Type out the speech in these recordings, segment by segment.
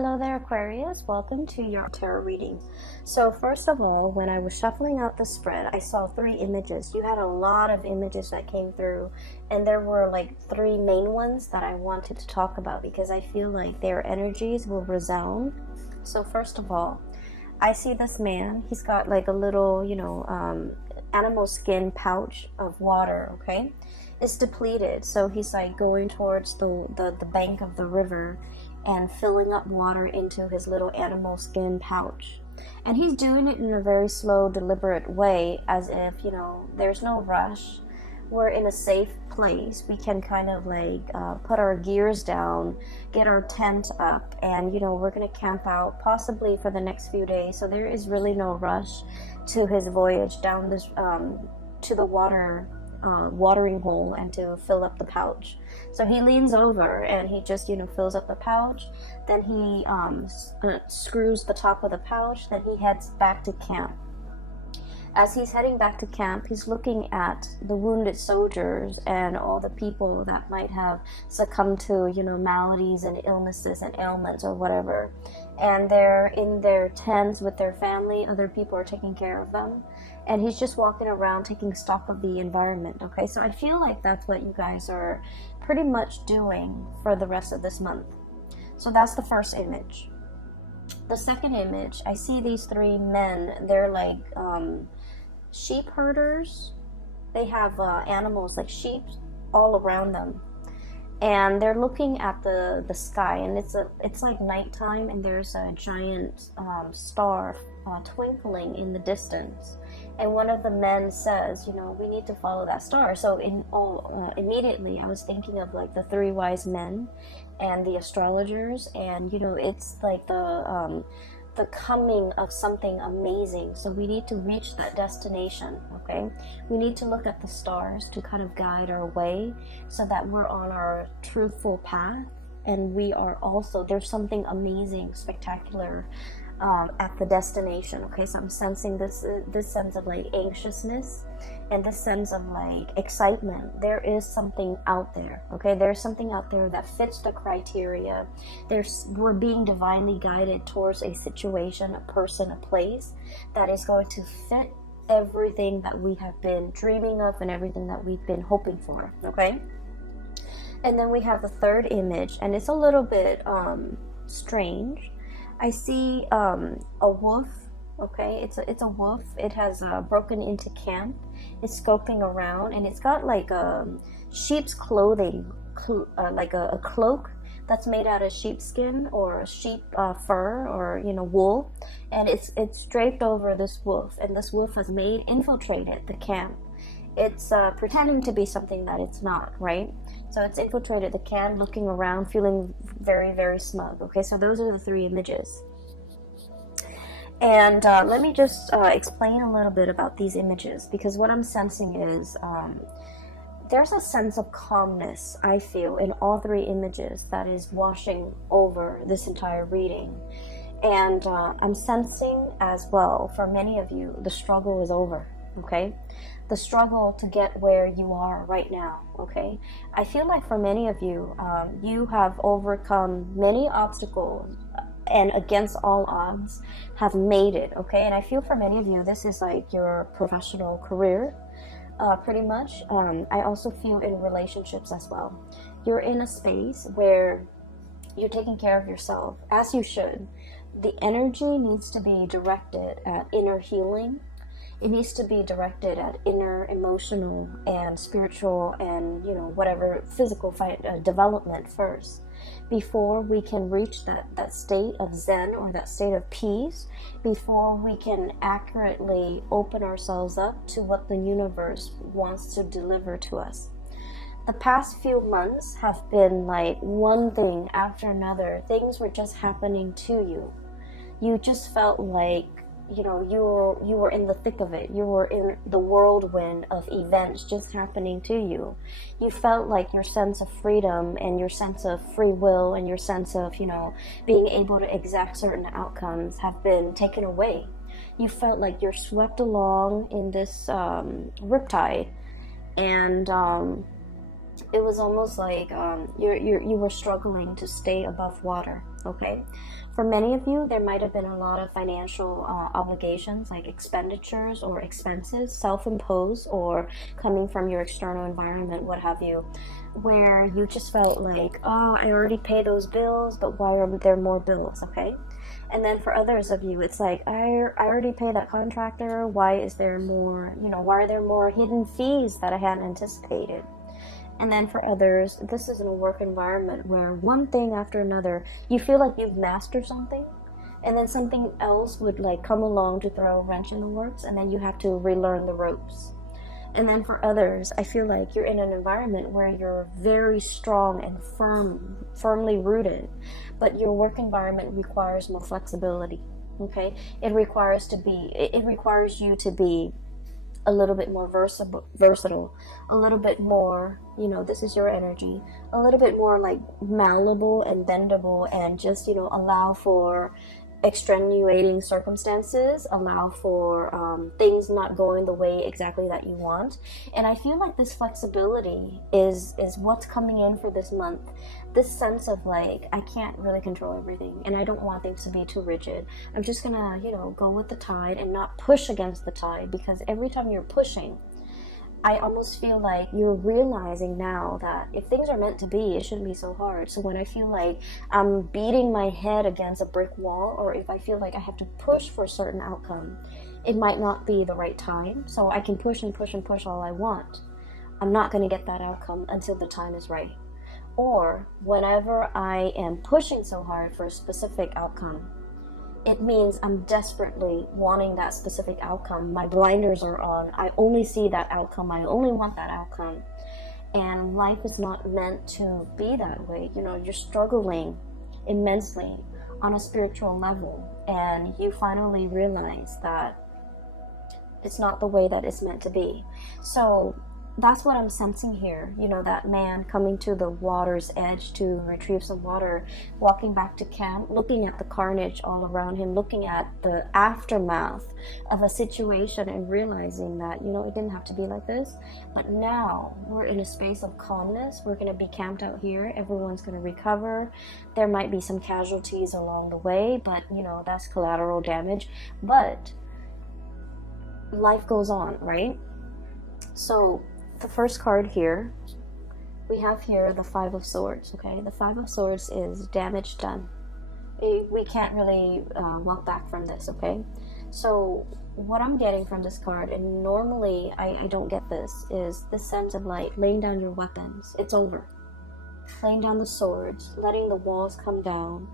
Hello there, Aquarius. Welcome to your tarot reading. So first of all, when I was shuffling out the spread, I saw three images. You had a lot of images that came through, and there were like three main ones that I wanted to talk about because I feel like their energies will resound. So first of all, I see this man. He's got like a little, animal skin pouch of water, okay? It's depleted, so he's like going towards the bank of the river and filling up water into his little animal skin pouch. And he's doing it in a very slow, deliberate way, as if, there's no rush. We're in a safe place. We can kind of like put our gears down, get our tent up, and, we're going to camp out possibly for the next few days. So there is really no rush to his voyage down this, to the watering hole and to fill up the pouch. So he leans over and he just fills up the pouch. Then he screws the top of the pouch. Then he heads back to camp. As he's heading back to camp, he's looking at the wounded soldiers and all the people that might have succumbed to maladies and illnesses and ailments or whatever, and they're in their tents with their family. Other people are taking care of them, and he's just walking around taking stock of the environment. Okay, so I feel like that's what you guys are pretty much doing for the rest of this month. So that's the first image. The second image, I see these three men. They're like sheep herders. They have animals like sheep all around them, and they're looking at the sky, and it's like nighttime, and there's a giant star twinkling in the distance. And one of the men says, we need to follow that star. So immediately I was thinking of like the three wise men and the astrologers, and it's like the coming of something amazing. So we need to reach that destination. Okay, we need to look at the stars to kind of guide our way so that we're on our truthful path, and we are also, there's something amazing, spectacular at the destination. Okay, so I'm sensing this sense of like anxiousness and this sense of like excitement. There is something out there. Okay, there's something out there that fits the criteria. We're being divinely guided towards a situation, a person, a place that is going to fit everything that we have been dreaming of and everything that we've been hoping for. Okay, and then we have the third image, and it's a little bit strange. I see a wolf. Okay, it's a wolf. It has broken into camp. It's scoping around, and it's got like sheep's clothing, like a cloak that's made out of sheepskin or sheep fur or wool, and it's draped over this wolf, and this wolf has infiltrated the camp. It's pretending to be something that it's not, right? So it's infiltrated the camp, looking around, feeling very, very smug. Okay, so those are the three images. And let me just explain a little bit about these images, because what I'm sensing is there's a sense of calmness, I feel, in all three images that is washing over this entire reading. And I'm sensing as well, for many of you, the struggle is over. Okay, the struggle to get where you are right now. Okay, I feel like for many of you, you have overcome many obstacles and against all odds have made it. Okay, and I feel for many of you, this is like your professional career, pretty much. I also feel in relationships as well. You're in a space where you're taking care of yourself, as you should. The energy needs to be directed at inner healing. It needs to be directed at inner emotional and spiritual and whatever physical development first, before we can reach that state of zen or that state of peace, before we can accurately open ourselves up to what the universe wants to deliver to us. The past few months have been like one thing after another. Things were just happening to you. You just felt like you were in the thick of it. You were in the whirlwind of events just happening to you. You felt like your sense of freedom and your sense of free will and your sense of being able to exact certain outcomes have been taken away. You felt like you're swept along in this riptide, and it was almost like you were struggling to stay above water, okay? For many of you, there might have been a lot of financial obligations, like expenditures or expenses, self-imposed or coming from your external environment, what have you, where you just felt like, oh, I already paid those bills, but why are there more bills, okay? And then for others of you, it's like, I already paid that contractor, why is there more, why are there more hidden fees that I hadn't anticipated? And then for others, this is in a work environment where one thing after another, you feel like you've mastered something, and then something else would like come along to throw a wrench in the works, and then you have to relearn the ropes. And then for others, I feel like you're in an environment where you're very strong and firmly rooted, but your work environment requires more flexibility, okay? It requires you to be a little bit more versatile, a little bit more, this is your energy, a little bit more like malleable and bendable, and just, allow for extenuating circumstances, allow for things not going the way exactly that you want. And I feel like this flexibility is what's coming in for this month. This sense of like, I can't really control everything, and I don't want things to be too rigid. I'm just gonna, go with the tide and not push against the tide, because every time you're pushing, I almost feel like you're realizing now that if things are meant to be, it shouldn't be so hard. So when I feel like I'm beating my head against a brick wall, or if I feel like I have to push for a certain outcome, it might not be the right time. So I can push and push and push all I want. I'm not going to get that outcome until the time is right. Or whenever I am pushing so hard for a specific outcome, it means I'm desperately wanting that specific outcome. My blinders are on. I only see that outcome. I only want that outcome. And life is not meant to be that way. You're struggling immensely on a spiritual level, and you finally realize that it's not the way that it's meant to be. So that's what I'm sensing here. That man coming to the water's edge to retrieve some water, walking back to camp, looking at the carnage all around him, looking at the aftermath of a situation and realizing that, it didn't have to be like this. But now we're in a space of calmness. We're going to be camped out here. Everyone's going to recover. There might be some casualties along the way, but, that's collateral damage. But life goes on, right? So the first card here, we have here the Five of Swords, okay? The Five of Swords is damage done. We can't really walk back from this, okay? So what I'm getting from this card, and normally I don't get this, is this sense of like laying down your weapons. It's over. Laying down the swords, letting the walls come down,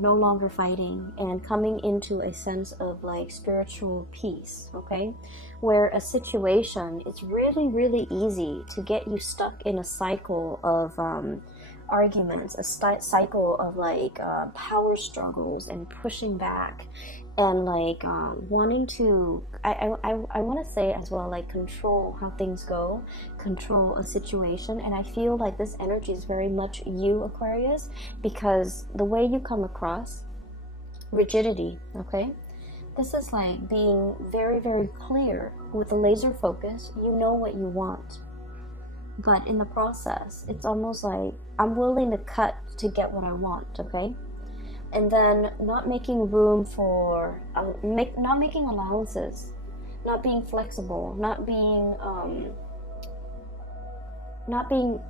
no longer fighting, and coming into a sense of like spiritual peace, okay? Where a situation, it's really, really easy to get you stuck in a cycle of arguments, a cycle of like power struggles and pushing back, and like wanting to, I want to say as well, like control how things go, control a situation. And I feel like this energy is very much you, Aquarius, because the way you come across, rigidity, okay? This is like being very, very clear with a laser focus. You know what you want. But in the process, it's almost like I'm willing to cut to get what I want, okay? And then not making room for, not making allowances, not being flexible, not being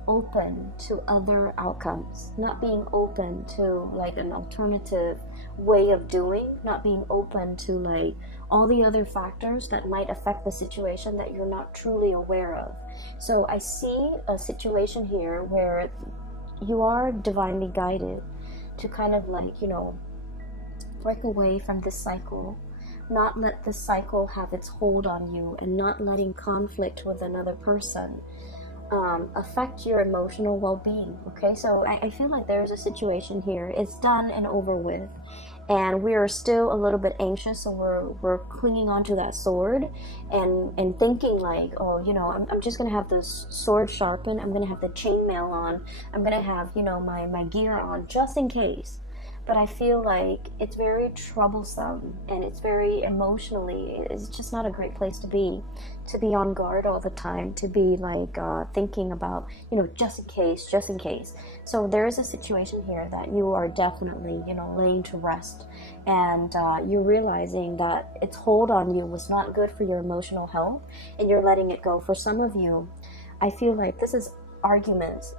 open to other outcomes, not being open to like an alternative way of doing, not being open to like all the other factors that might affect the situation that you're not truly aware of. So I see a situation here where you are divinely guided to kind of like, break away from this cycle, not let this cycle have its hold on you, and not letting conflict with another person affect your emotional well-being, okay? So I feel like there's a situation here. It's done and over with, and we are still a little bit anxious, so we're clinging onto that sword and thinking like, oh, I'm just gonna have this sword sharpened, I'm gonna have the chainmail on, I'm gonna have my gear on just in case. but I feel like it's very troublesome, and it's very emotionally, it's just not a great place to be on guard all the time, to be like thinking about, you know, just in case, just in case. So there is a situation here that you are definitely, you know, laying to rest, and you're realizing that its hold on you was not good for your emotional health, and you're letting it go. For some of you, I feel like this is arguments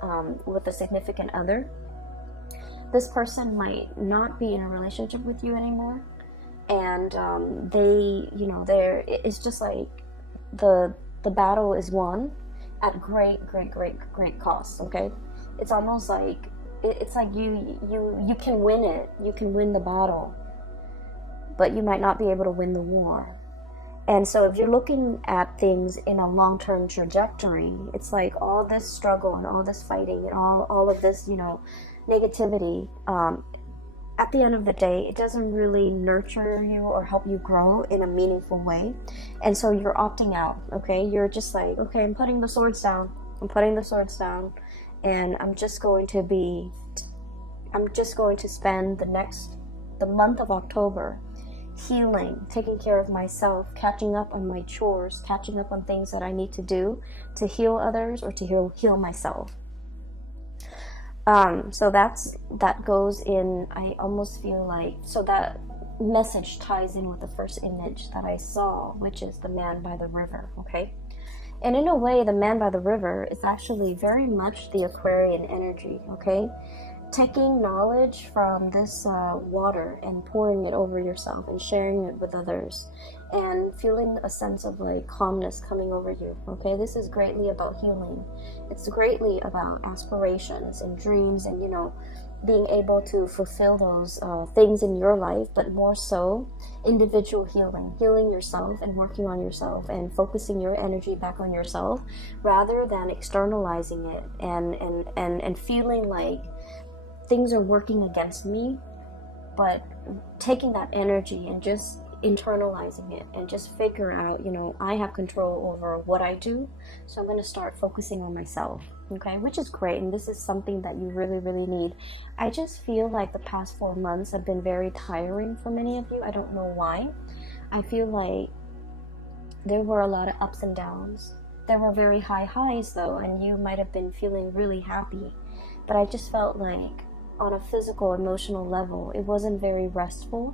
with a significant other. This person might not be in a relationship with you anymore, and they, you know, it's just like the battle is won at great cost. Okay, it's almost like it's like you can win it, you can win the battle, but you might not be able to win the war. And so if you're looking at things in a long-term trajectory, it's like all this struggle and all this fighting and all of this, you know, negativity, at the end of the day, it doesn't really nurture you or help you grow in a meaningful way. And so you're opting out, okay? You're just like, okay, I'm putting the swords down. I'm putting the swords down, and I'm just going to spend the month of October healing, taking care of myself, catching up on my chores, catching up on things that I need to do to heal others or to heal myself. So that goes in, I almost feel like, so that message ties in with the first image that I saw, which is the man by the river, okay? And in a way, the man by the river is actually very much the Aquarian energy, okay? Taking knowledge from this water and pouring it over yourself and sharing it with others and feeling a sense of like calmness coming over you, okay? This is greatly about healing. It's greatly about aspirations and dreams and, you know, being able to fulfill those things in your life, but more so individual healing yourself and working on yourself and focusing your energy back on yourself rather than externalizing it and feeling like things are working against me, but taking that energy and just internalizing it and just figure out, you know, I have control over what I do, so I'm going to start focusing on myself, okay? Which is great, and this is something that you really need. I just feel like the past 4 months have been very tiring for many of you. I don't know why. I feel like there were a lot of ups and downs. There were very high highs though, and you might have been feeling really happy, but I just felt like on a physical, emotional level, it wasn't very restful.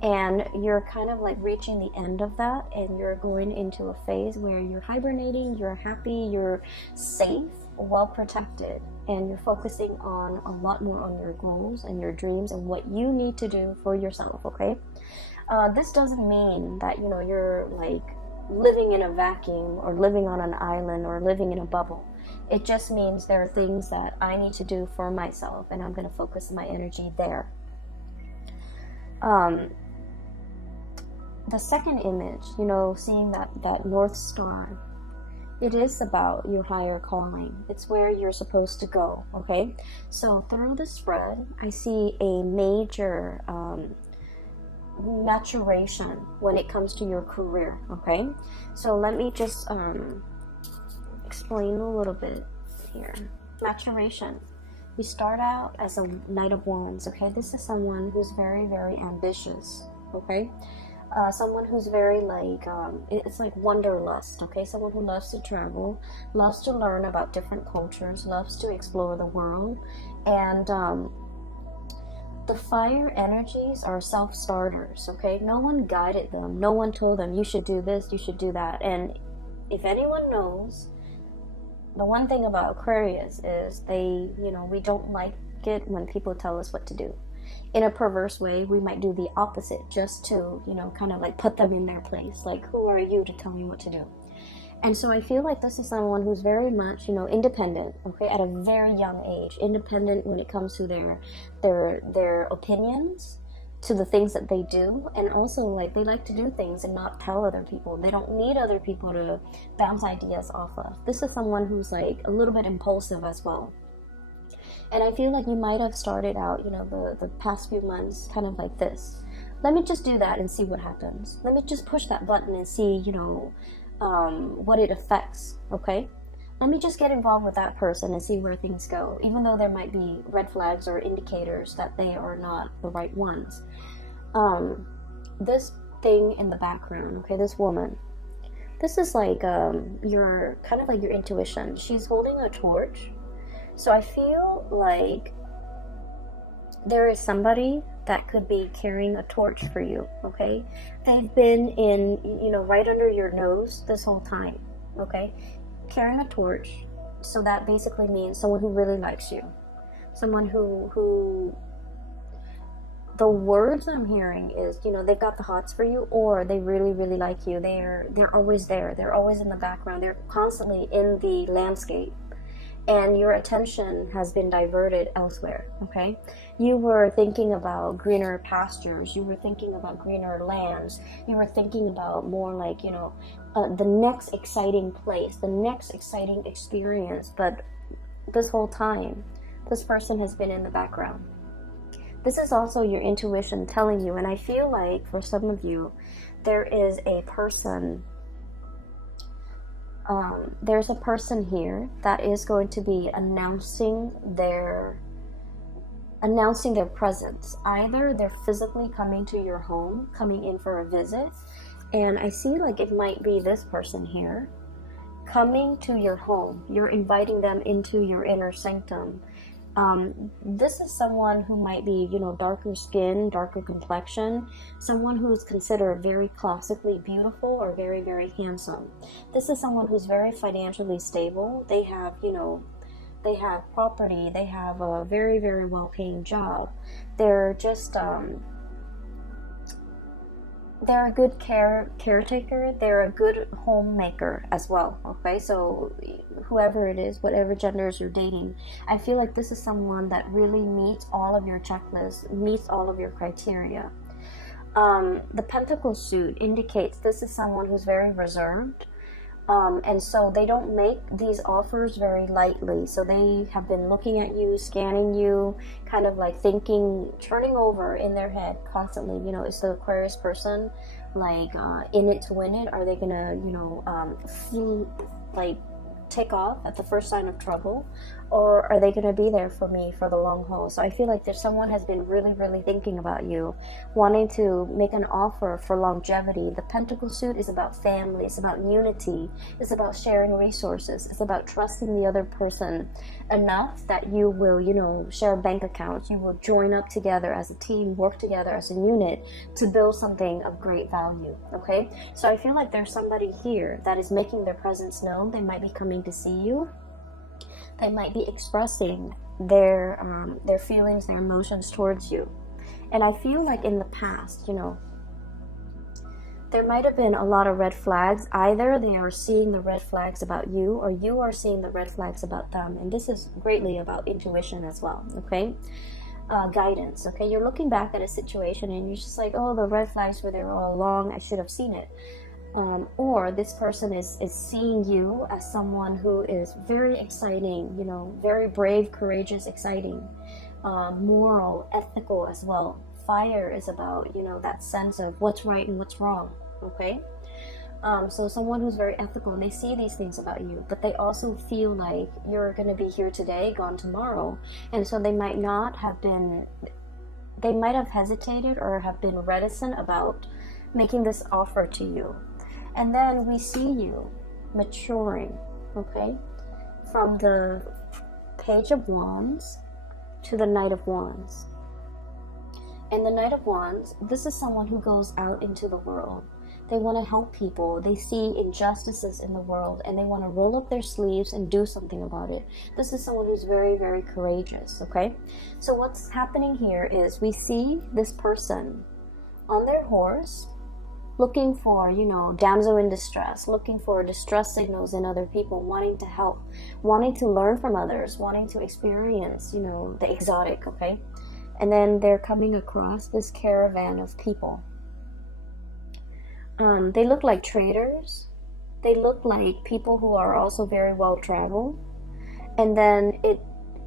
And you're kind of like reaching the end of that, and you're going into a phase where you're hibernating, you're happy, you're safe, well protected, and you're focusing on a lot more on your goals and your dreams and what you need to do for yourself, okay? This doesn't mean that, you know, you're like living in a vacuum or living on an island or living in a bubble. It just means there are things that I need to do for myself, and I'm going to focus my energy there. The second image, you know, seeing that North Star, it is about your higher calling. It's where you're supposed to go, okay? So through the spread, I see a major maturation when it comes to your career, okay? So let me just explain a little bit here. Maturation. We start out as a Knight of Wands, okay? This is someone who's very ambitious, okay? Someone who's very like, it's like wanderlust, okay? Someone who loves to travel, loves to learn about different cultures, loves to explore the world. And the fire energies are self-starters, okay? No one guided them. No one told them, you should do this, you should do that. And if anyone knows, the one thing about Aquarius is they, you know, we don't like it when people tell us what to do. In a perverse way, we might do the opposite just to, you know, kind of like put them in their place. Like, who are you to tell me what to do? And so I feel like this is someone who's very much, you know, independent, okay, at a very young age. Independent when it comes to their opinions, to the things that they do, and also like they like to do things and not tell other people. They don't need other people to bounce ideas off of. This is someone who's like a little bit impulsive as well. And I feel like you might have started out, you know, the past few months kind of like this. Let me just do that and see what happens. Let me just push that button and see, you know, what it affects, okay? let me just get involved with that person and see where things go, even though there might be red flags or indicators that they are not the right ones. This thing in the background, okay, this woman, this is like your kind of like your intuition. She's holding a torch. So I feel like there is somebody that could be carrying a torch for you, okay? They've been in, you know, right under your nose this whole time, okay? Carrying a torch. So that basically means someone who really likes you. Someone who the words I'm hearing is, you know, they've got the hots for you, or they really, really like you. They're always there. They're always in the background. They're constantly in the landscape. And your attention has been diverted elsewhere, okay? You were thinking about greener pastures. You were thinking about greener lands. You were thinking about more like, you know, the next exciting place, the next exciting experience. But this whole time, this person has been in the background. This is also your intuition telling you, and I feel like for some of you, there is a person... there's a person here that is going to be announcing their presence. Either they're physically coming to your home, coming in for a visit, and I see like it might be this person here coming to your home. You're inviting them into your inner sanctum. This is someone who might be, you know, darker skin, darker complexion, someone who's considered very classically beautiful or very, very handsome. This is someone who's very financially stable. They have, you know, they have property, they have a very, very well-paying job. They're just, they're a good caretaker. They're a good homemaker as well, okay? So whoever it is, whatever genders you're dating, I feel like this is someone that really meets all of your checklists, meets all of your criteria. The pentacle suit indicates this is someone who's very reserved, and so they don't make these offers very lightly. So they have been looking at you, scanning you, kind of like thinking, turning over in their head constantly, you know, is the Aquarius person like in it to win it? Are they gonna, you know, like take off at the first sign of trouble, or are they going to be there for me for the long haul? So I feel like there's someone has been really, really thinking about you, wanting to make an offer for longevity. The pentacle suit is about family, it's about unity, it's about sharing resources, it's about trusting the other person enough that you will, you know, share bank accounts, you will join up together as a team, work together as a unit to build something of great value, okay? So I feel like there's somebody here that is making their presence known. They might be coming to see you. They might be expressing their feelings, their emotions towards you. And I feel like in the past, you know, there might have been a lot of red flags. Either they are seeing the red flags about you, or you are seeing the red flags about them. And this is greatly about intuition as well, okay? Guidance, okay? You're looking back at a situation and you're just like, oh, the red flags were there all along. I should have seen it. Or this person is seeing you as someone who is very exciting, you know, very brave, courageous, exciting, moral, ethical as well. Fire is about, you know, that sense of what's right and what's wrong, okay? So someone who's very ethical, and they see these things about you, but they also feel like you're going to be here today, gone tomorrow, and so they might not have been, they might have hesitated or have been reticent about making this offer to you. And then we see you maturing, okay? From the Page of Wands to the Knight of Wands. And the Knight of Wands, this is someone who goes out into the world. They want to help people. They see injustices in the world and they want to roll up their sleeves and do something about it. This is someone who's very, very courageous, okay? So what's happening here is we see this person on their horse, looking for, you know, damsel in distress, looking for distress signals in other people, wanting to help, wanting to learn from others, wanting to experience, you know, the exotic, okay? And then they're coming across this caravan of people. They look like traders. They look like people who are also very well traveled. And then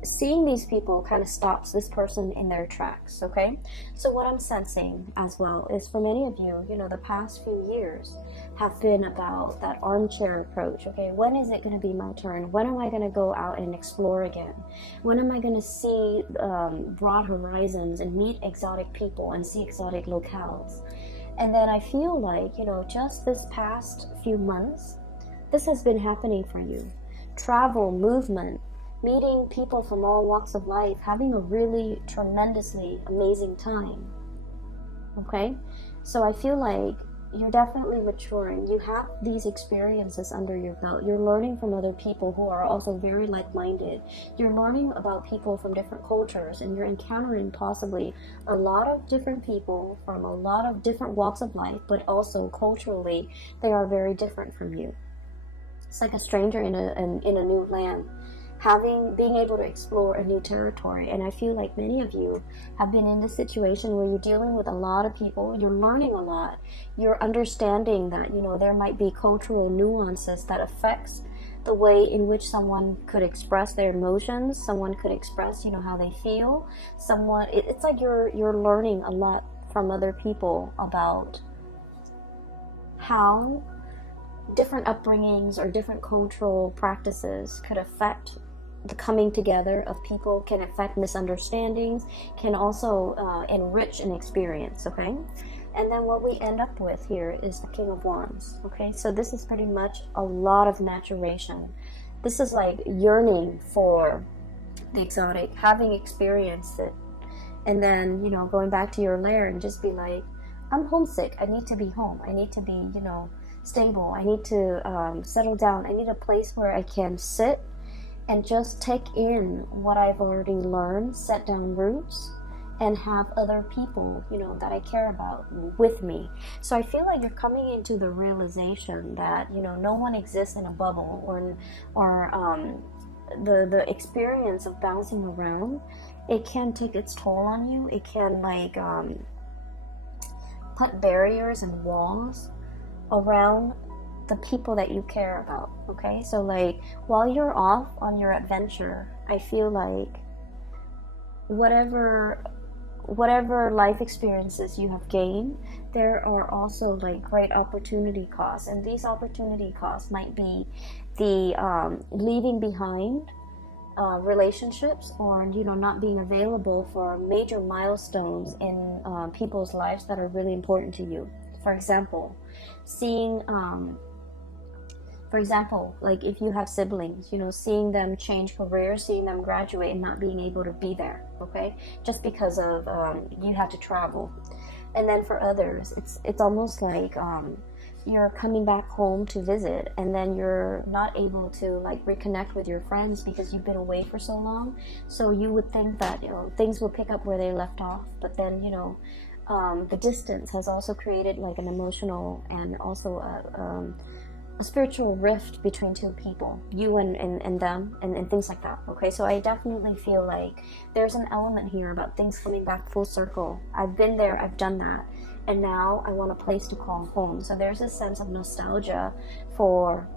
seeing these people kind of stops this person in their tracks, okay? So what I'm sensing as well is for many of you, you know, the past few years have been about that armchair approach, okay? When is it going to be my turn? When am I going to go out and explore again? When am I going to see broad horizons and meet exotic people and see exotic locales? And then I feel like, you know, just this past few months, this has been happening for you. Travel, movement, meeting people from all walks of life, having a really tremendously amazing time. Okay? So I feel like you're definitely maturing. You have these experiences under your belt. You're learning from other people who are also very like-minded. You're learning about people from different cultures, and you're encountering possibly a lot of different people from a lot of different walks of life, but also culturally, they are very different from you. It's like a stranger in a new land. Being able to explore a new territory. And I feel like many of you have been in this situation where you're dealing with a lot of people, you're learning a lot, you're understanding that, you know, there might be cultural nuances that affects the way in which someone could express their emotions, someone could express, you know, how they feel, it's like you're learning a lot from other people about how different upbringings or different cultural practices could affect the coming together of people, can affect misunderstandings, can also enrich an experience, okay? And then what we end up with here is the King of Wands, okay? So this is pretty much a lot of maturation. This is like yearning for the exotic, having experienced it, and then, you know, going back to your lair and just be like, I'm homesick, I need to be home, I need to be, you know, stable, I need to settle down, I need a place where I can sit and just take in what I've already learned, set down roots, and have other people, you know, that I care about with me. So I feel like you're coming into the realization that, you know, no one exists in a bubble, or the experience of bouncing around, it can take its toll on you. It can like put barriers and walls around the people that you care about, okay? So like while you're off on your adventure, I feel like whatever life experiences you have gained, there are also like great opportunity costs, and these opportunity costs might be the leaving behind relationships, or, you know, not being available for major milestones in people's lives that are really important to you. For example, like if you have siblings, you know, seeing them change careers, seeing them graduate and not being able to be there, okay? Just because of you had to travel. And then for others, it's almost like you're coming back home to visit, and then you're not able to like reconnect with your friends because you've been away for so long. So you would think that, you know, things will pick up where they left off, but then, you know, the distance has also created like an emotional and also a spiritual rift between two people, you and them, and things like that, okay? So I definitely feel like there's an element here about things coming back full circle. I've been there, I've done that, and now I want a place to call home. So there's a sense of nostalgia for,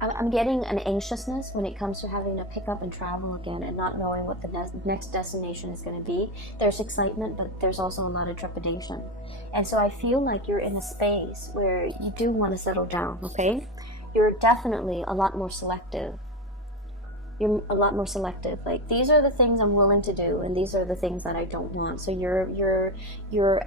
I'm getting an anxiousness when it comes to having to pick up and travel again and not knowing what the next destination is going to be. There's excitement, but there's also a lot of trepidation. And so I feel like you're in a space where you do want to settle down, okay? You're definitely a lot more selective. You're a lot more selective. Like, these are the things I'm willing to do, and these are the things that I don't want. So you're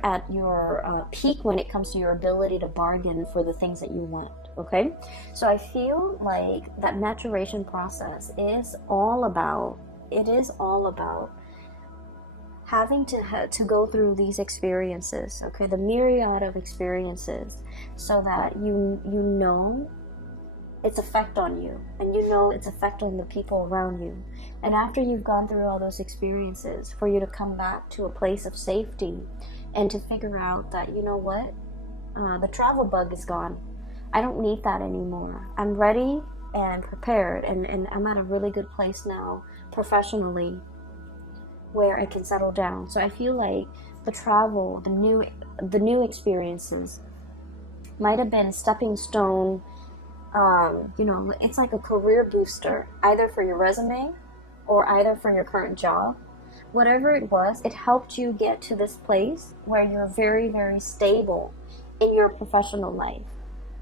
at your peak when it comes to your ability to bargain for the things that you want. Okay, so I feel like that maturation process is all about having to go through these experiences, okay, the myriad of experiences, so that you know its effect on you, and you know its effect on the people around you. And after you've gone through all those experiences, for you to come back to a place of safety and to figure out that, you know what, the travel bug is gone. I don't need that anymore. I'm ready and prepared, and I'm at a really good place now professionally where I can settle down. So I feel like the travel, the new experiences might have been stepping stone You know, it's like a career booster, either for your resume or either for your current job. Whatever it was, it helped you get to this place where you're very, very stable in your professional life,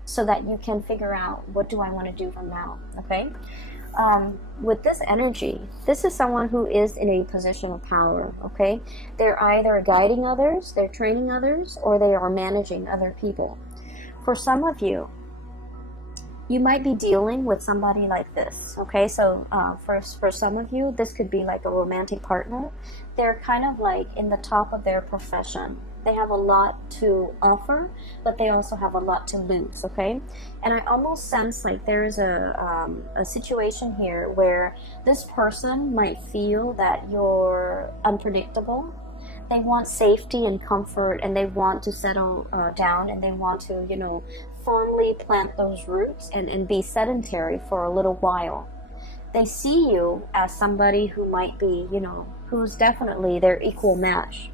so that you can figure out, what do I want to do from now, okay? With this energy, this is someone who is in a position of power, okay? They're either guiding others, they're training others, or they are managing other people. For some of you, you might be dealing with somebody like this, okay? So for some of you, this could be like a romantic partner. They're kind of like in the top of their profession. They have a lot to offer, but they also have a lot to lose, okay? And I almost sense like there is a situation here where this person might feel that you're unpredictable. They want safety and comfort, and they want to settle down, and they want to, you know, fondly plant those roots and be sedentary for a little while. They see you as somebody who might be, you know, who's definitely their equal match.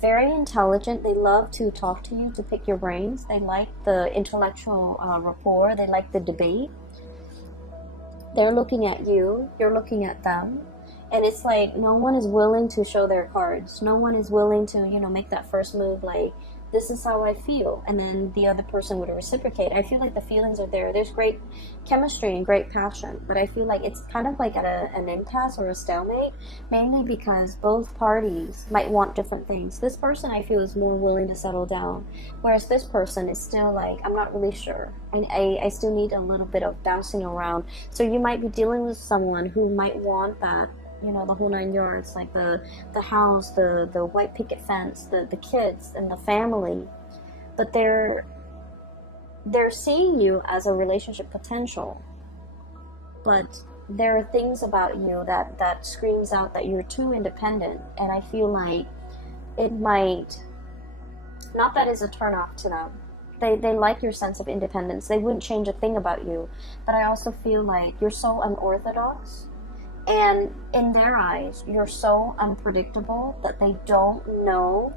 Very intelligent. They love to talk to you, to pick your brains. They like the intellectual rapport. They like the debate. They're looking at you. You're looking at them. And it's like no one is willing to show their cards. No one is willing to, you know, make that first move like, this is how I feel, and then the other person would reciprocate. I feel like the feelings are there. There's great chemistry and great passion, but I feel like it's kind of like at an impasse or a stalemate, mainly because both parties might want different things. This person, I feel, is more willing to settle down, whereas this person is still like, I'm not really sure, and I still need a little bit of bouncing around. So you might be dealing with someone who might want that, you know, the whole 9 yards, like the house, the white picket fence, the kids and the family, but they're seeing you as a relationship potential, but there are things about you that screams out that you're too independent, and I feel like it might, not that is a turnoff to them. They like your sense of independence. They wouldn't change a thing about you, but I also feel like you're so unorthodox. And in their eyes, you're so unpredictable that they don't know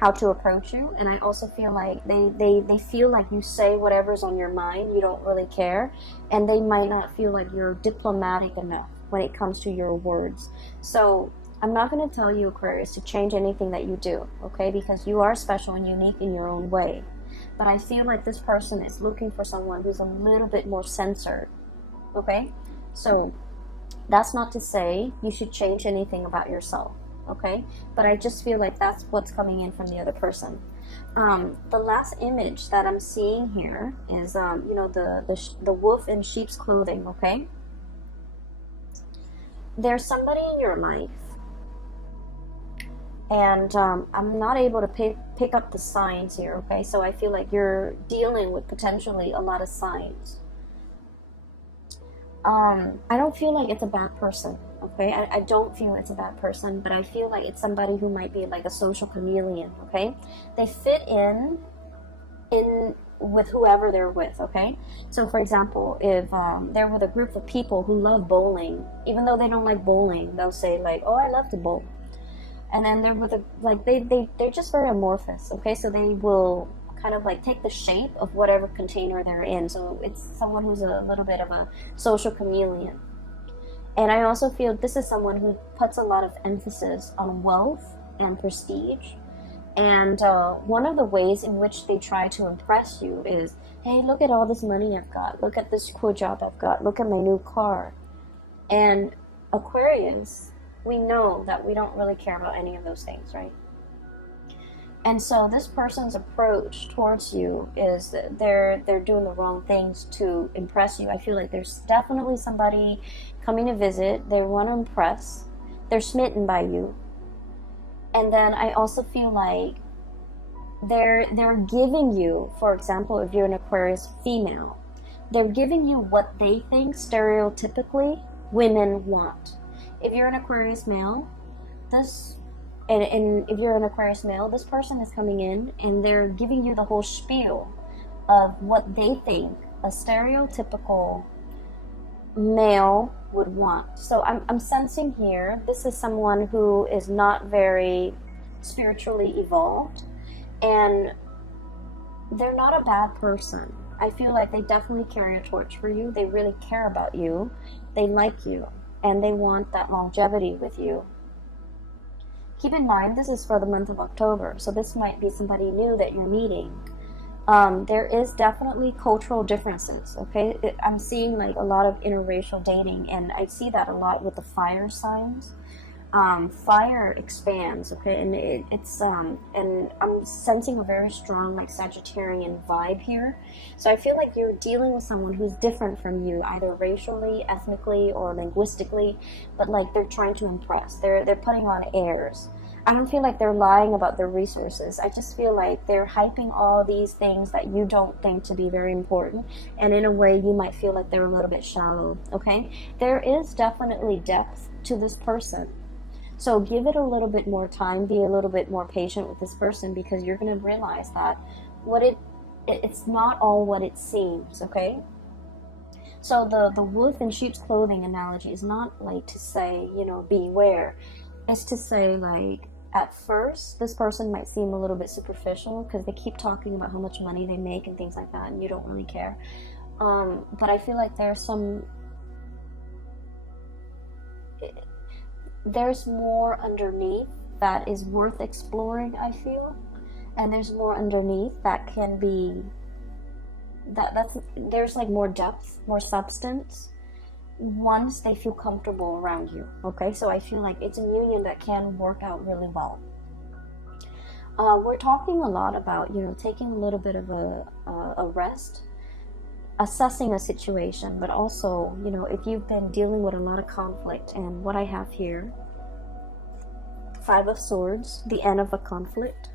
how to approach you. And I also feel like they feel like you say whatever's on your mind, you don't really care. And they might not feel like you're diplomatic enough when it comes to your words. So I'm not going to tell you, Aquarius, to change anything that you do, okay? Because you are special and unique in your own way. But I feel like this person is looking for someone who's a little bit more censored, okay? So that's not to say you should change anything about yourself, okay? But I just feel like that's what's coming in from the other person. The last image that I'm seeing here is, you know, the wolf in sheep's clothing, okay? There's somebody in your life, and I'm not able to pick up the signs here, okay? So I feel like you're dealing with potentially a lot of signs. I don't feel like it's a bad person, okay? I don't feel it's a bad person, but I feel like it's somebody who might be like a social chameleon, okay? They fit in with whoever they're with, okay? So for example, if they're with a group of people who love bowling, even though they don't like bowling, they'll say like, oh, I love to bowl. And then they're with they're just very amorphous, okay? So they will kind of like take the shape of whatever container they're in. So it's someone who's a little bit of a social chameleon. And I also feel this is someone who puts a lot of emphasis on wealth and prestige. And one of the ways in which they try to impress you is, hey, look at all this money I've got. Look at this cool job I've got. Look at my new car. And Aquarius, we know that we don't really care about any of those things, right? And so this person's approach towards you is that they're doing the wrong things to impress you. I feel like there's definitely somebody coming to visit. They want to impress. They're smitten by you. And then I also feel like they're giving you, for example, if you're an Aquarius female, they're giving you what they think stereotypically women want. If you're an Aquarius male, and if you're an Aquarius male, this person is coming in and they're giving you the whole spiel of what they think a stereotypical male would want. So I'm sensing here, this is someone who is not very spiritually evolved, and they're not a bad person. I feel like they definitely carry a torch for you. They really care about you. They like you. And they want that longevity with you. Keep in mind, this is for the month of October. So this might be somebody new that you're meeting. There is definitely cultural differences, okay? I'm seeing like a lot of interracial dating, and I see that a lot with the fire signs. Fire expands, okay, and and I'm sensing a very strong like Sagittarian vibe here. So I feel like you're dealing with someone who's different from you, either racially, ethnically, or linguistically, but like they're trying to impress. They're putting on airs. I don't feel like they're lying about their resources. I just feel like they're hyping all these things that you don't think to be very important, and in a way you might feel like they're a little bit shallow, okay? There is definitely depth to this person. So give it a little bit more time, be a little bit more patient with this person, because you're going to realize that it's not all what it seems, okay? So the wolf in sheep's clothing analogy is not like to say, beware. It's to say, like, at first, this person might seem a little bit superficial because they keep talking about how much money they make and things like that, and you don't really care. But I feel like there's more underneath that is worth exploring, I feel. And there's more underneath that can be, there's like more depth, more substance, once they feel comfortable around you, okay? So I feel like it's a union that can work out really well. We're talking a lot about, taking a little bit of a rest, assessing a situation, but also, if you've been dealing with a lot of conflict, and what I have here, 5 of Swords, the end of a conflict,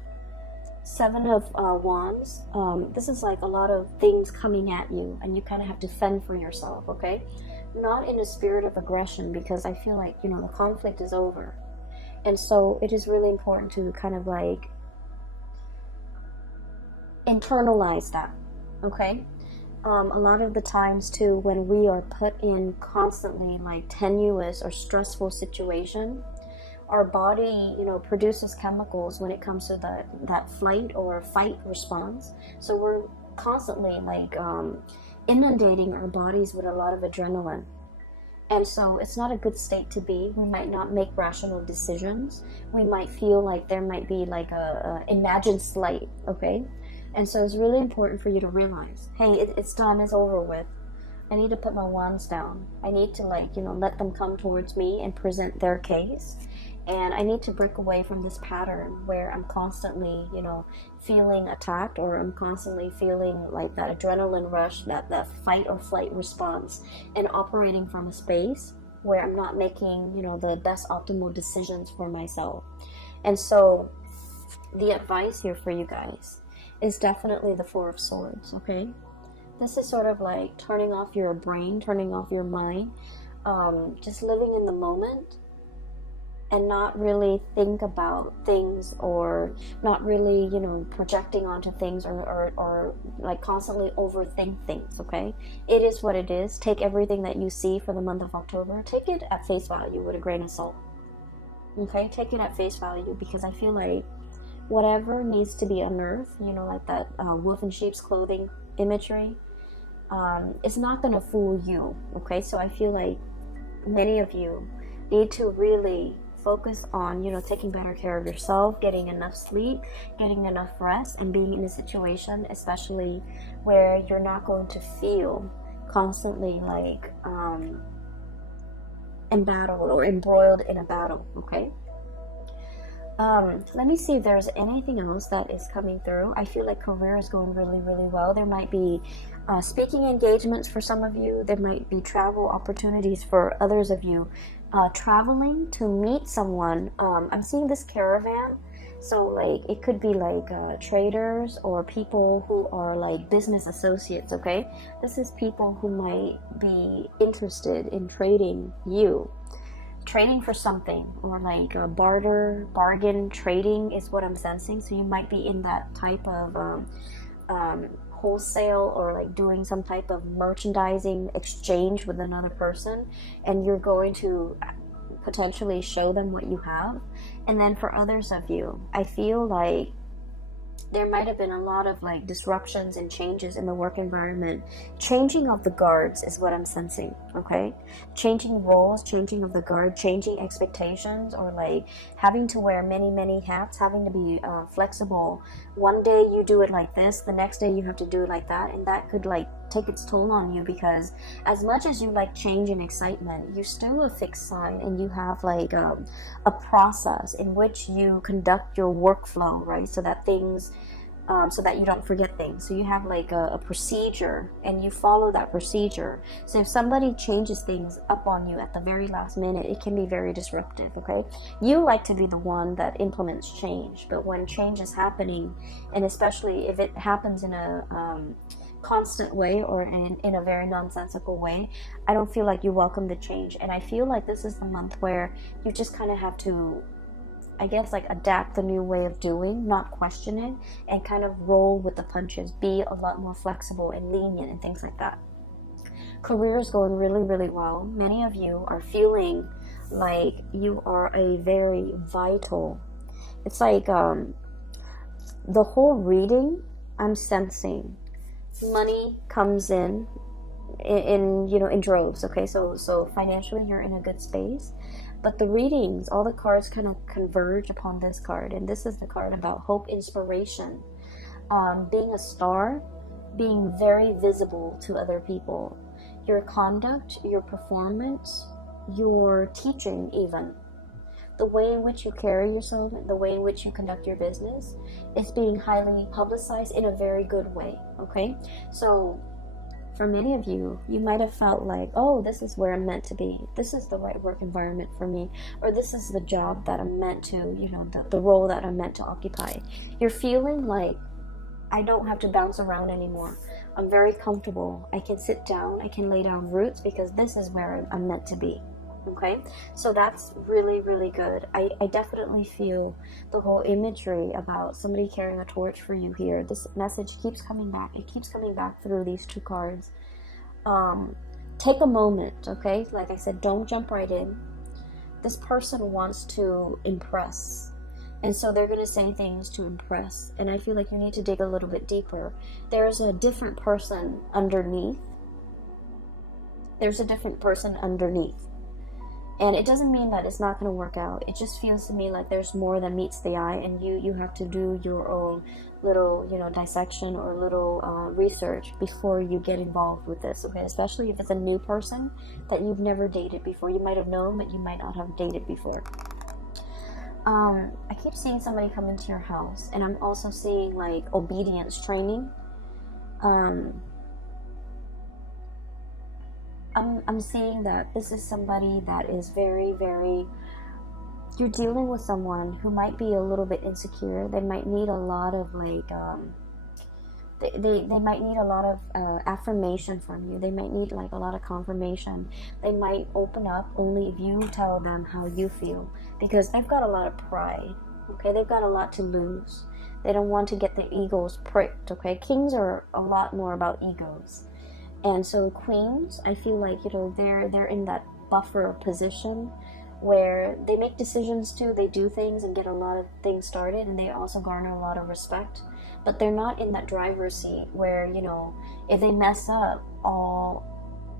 7 of Wands, this is like a lot of things coming at you, and you kind of have to fend for yourself, okay? Not in a spirit of aggression, because I feel like, the conflict is over. And so it is really important to kind of like internalize that, okay? A lot of the times too, when we are put in constantly like tenuous or stressful situation, our body, produces chemicals when it comes to that flight or fight response. So we're constantly like inundating our bodies with a lot of adrenaline. And so it's not a good state to be. We might not make rational decisions. We might feel like there might be like a imagined slight, okay? And so it's really important for you to realize, hey, it's done, it's over with. I need to put my wands down. I need to let them come towards me and present their case. And I need to break away from this pattern where I'm constantly, feeling attacked, or I'm constantly feeling like that adrenaline rush, that fight or flight response, and operating from a space where I'm not making, the best optimal decisions for myself. And so the advice here for you guys is definitely the 4 of Swords, okay? This is sort of like turning off your brain, turning off your mind, just living in the moment, and not really think about things, or not really, projecting onto things, or like constantly overthink things, okay? It is what it is. Take everything that you see for the month of October, take it at face value with a grain of salt, okay? Take it at face value, because I feel like whatever needs to be unearthed, like that wolf in sheep's clothing imagery, it's not going to fool you, okay? So I feel like many of you need to really focus on, taking better care of yourself, getting enough sleep, getting enough rest, and being in a situation, especially where you're not going to feel constantly like embattled or embroiled in a battle, okay? Let me see if there's anything else that is coming through. I feel like career is going really, really well. There might be speaking engagements for some of you. There might be travel opportunities for others of you. Traveling to meet someone. I'm seeing this caravan. So like it could be like traders, or people who are like business associates, okay? This is people who might be interested in trading for something, or like a bargain trading is what I'm sensing. So you might be in that type of wholesale, or like doing some type of merchandising exchange with another person, and you're going to potentially show them what you have. And then for others of you, I feel like there might have been a lot of like disruptions and changes in the work environment. Changing of the guards is what I'm sensing, okay? Changing roles, changing of the guard, changing expectations, or like having to wear many hats, having to be flexible. One day you do it like this, the next day you have to do it like that, and that could like take its toll on you, because as much as you like change and excitement, you're still a fixed sign, and you have like a process in which you conduct your workflow, right? So that things so that you don't forget things. So you have like a procedure, and you follow that procedure. So if somebody changes things up on you at the very last minute, it can be very disruptive, okay? You like to be the one that implements change, but when change is happening, and especially if it happens in a constant way or in a very nonsensical way, I don't feel like you welcome the change. And I feel like this is the month where you just kind of have to, I guess, like adapt the new way of doing, not question it, and kind of roll with the punches, be a lot more flexible and lenient and things like that. Career is going really well. Many of you are feeling like you are a very vital, it's like the whole reading, I'm sensing money comes in you know, in droves, okay? So financially you're in a good space, but the readings, all the cards kind of converge upon this card, and this is the card about hope, inspiration, being a star, being very visible to other people, your conduct, your performance, your teaching, even the way in which you carry yourself, the way in which you conduct your business is being highly publicized in a very good way, okay? So for many of you, you might have felt like, oh, this is where I'm meant to be. This is the right work environment for me. Or this is the job that I'm meant to, you know, the role that I'm meant to occupy. You're feeling like, I don't have to bounce around anymore. I'm very comfortable. I can sit down. I can lay down roots because this is where I'm meant to be. Okay, so that's really good. I definitely feel the whole imagery about somebody carrying a torch for you here. This message keeps coming back. It keeps coming back through these two cards. Take a moment, okay? Like I said, don't jump right in. This person wants to impress, and so they're going to say things to impress, and I feel like you need to dig a little bit deeper. There's a different person underneath. There's a different person underneath. And it doesn't mean that it's not going to work out. It just feels to me like there's more than meets the eye, and you have to do your own little, you know, dissection or little research before you get involved with this, okay? Especially if it's a new person that you've never dated before. You might have known, but you might not have dated before. I keep seeing somebody come into your house, and I'm also seeing like obedience training. I'm seeing that this is somebody that is very you're dealing with someone who might be a little bit insecure. They might need a lot of like they might need a lot of affirmation from you. They might need like a lot of confirmation. They might open up only if you tell them how you feel, because they've got a lot of pride, okay? They've got a lot to lose. They don't want to get their egos pricked, okay? Kings are a lot more about egos. And so queens, I feel like, you know, they're in that buffer position where they make decisions too. They do things and get a lot of things started, and they also garner a lot of respect. But they're not in that driver's seat where, you know, if they mess up, all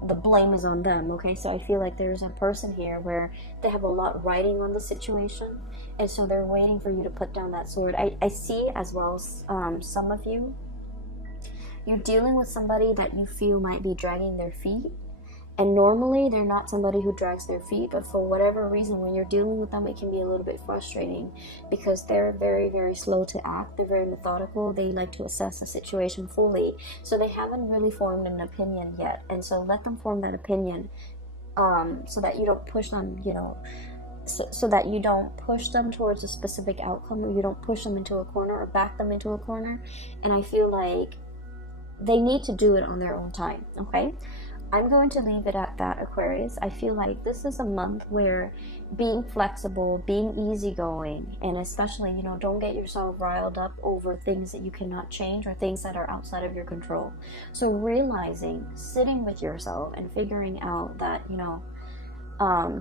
the blame is on them, okay? So I feel like there's a person here where they have a lot riding on the situation, and so they're waiting for you to put down that sword. I see as well, some of you, you're dealing with somebody that you feel might be dragging their feet, and normally they're not somebody who drags their feet, but for whatever reason, when you're dealing with them, it can be a little bit frustrating because they're very slow to act. They're very methodical. They like to assess the situation fully, so they haven't really formed an opinion yet. And so let them form that opinion, so that you don't push them, you know, so that you don't push them towards a specific outcome, or you don't push them into a corner or back them into a corner. And I feel like they need to do it on their own time, okay? I'm going to leave it at that, Aquarius. I feel like this is a month where being flexible, being easygoing, and especially, you know, don't get yourself riled up over things that you cannot change or things that are outside of your control. So realizing, sitting with yourself and figuring out that, you know,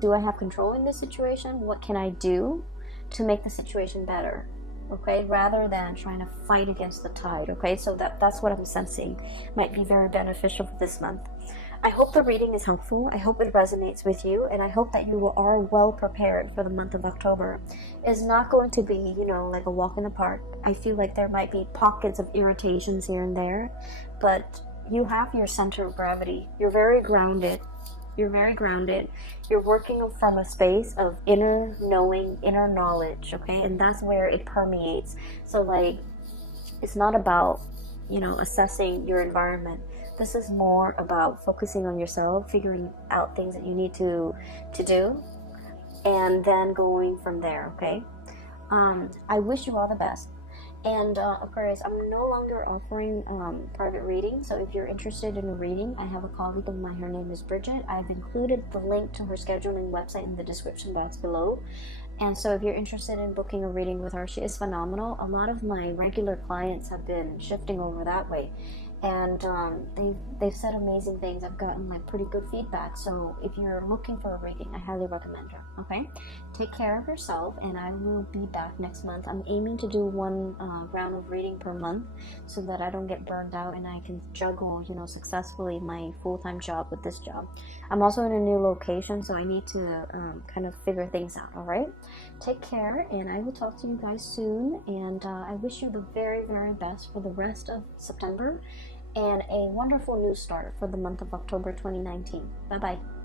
do I have control in this situation? What can I do to make the situation better? okay, rather than trying to fight against the tide, okay? So that's what I'm sensing might be very beneficial for this month. I hope the reading is helpful. I hope it resonates with you, and I hope that you are well prepared for the month of October. It's not going to be, you know, like a walk in the park. I feel like there might be pockets of irritations here and there, but you have your center of gravity. You're very grounded. You're very grounded. You're working from a space of inner knowing, inner knowledge, okay? And that's where it permeates. So, like, it's not about, you know, assessing your environment. This is more about focusing on yourself, figuring out things that you need to do, and then going from there, okay? I wish you all the best. And Aquarius, I'm no longer offering private reading, so if you're interested in a reading, I have a colleague of mine, her name is Bridget. I've included the link to her scheduling website in the description box below. And so if you're interested in booking a reading with her, she is phenomenal. A lot of my regular clients have been shifting over that way, and they've said amazing things. I've gotten like pretty good feedback. So if you're looking for a reading, I highly recommend her. Okay, take care of yourself, and I will be back next month. I'm aiming to do one round of reading per month, so that I don't get burned out and I can juggle, you know, successfully my full-time job with this job. I'm also in a new location, so I need to kind of figure things out. All right, take care, and I will talk to you guys soon. And I wish you the very, very best for the rest of September, and a wonderful new start for the month of October 2019. Bye-bye.